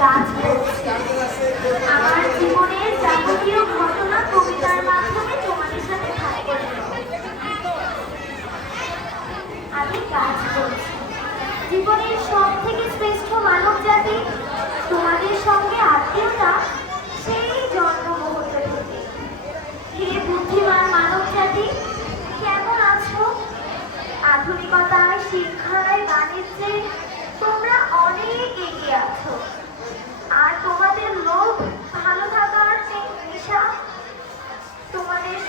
গাছ বলছি আমার জীবনের যাবতীয় ঘটনা কবিতার মাধ্যমে তোমাদের সাথে ভাগ করে আমি গাছ বলছি জীবনের সব থেকে শ্রেষ্ঠ মানব জাতি তোমাদের সঙ্গে আত্মীয়তা, সেই জন্ম থেকে। হে বুদ্ধিমান মানব জাতি, কেমন আছো? আধুনিকতায়, শিক্ষায়, বাণিজ্যে তোমরা অনেক এগিয়ে আছো।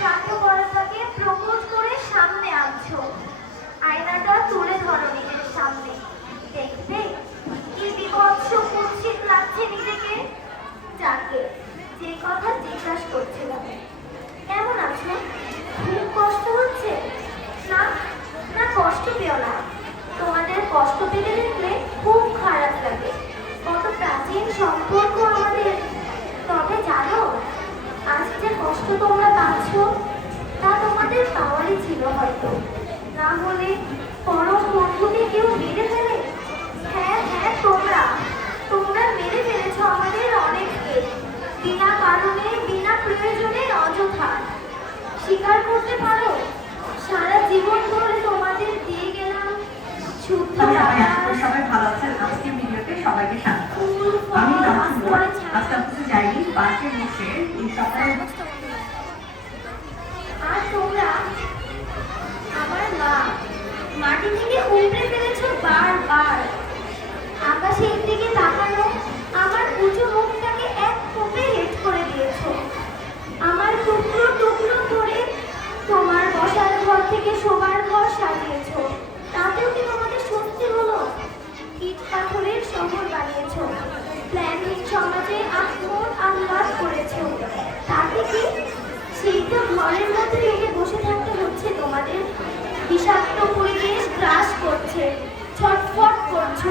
স্বার্থপরতাকে করে সামনে আনছো। আয়নাটা তুলে ধরো নিজের সামনে। দেখবে কি বিভৎস কুৎসিত খুব কষ্ট হচ্ছে? না কষ্ট পেও না। তোমাদের কষ্ট পেতে দেখলে খুব খারাপ লাগে। কত প্রাচীন সম্পর্ক আমাদের। তবে জানো, আজ যে কষ্ট তোমরা পাচ্ছ করতে পারো? সারা জীবন ধরে তোমাদের দিয়ে গেলাম। শুদ্ধ সবাই ভালো আছেন আজকে ভিডিওতে সবাইকে স্বাগত। আমি। আজকে আপনাদের যাইনি পার্কে বসে এই সকালে থেকে শোবার ঘর সাজিয়েছো। তাতেও কি তোমাদের স্বস্তি হলো? ইট পাথরের শহর বানিয়েছো। প্ল্যানিং সমাজে আত্মন আহ্লাদ করেছ। তাতে কি? সেই তো ঘরের মধ্যে রেখে বসে থাকতে হচ্ছে তোমাদের। বিষাক্ত পরিবেশ গ্রাস করছে, ছটফট করছ,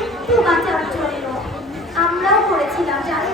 একটু বাঁচার জন্য। আমরাও করেছিলাম, জানো?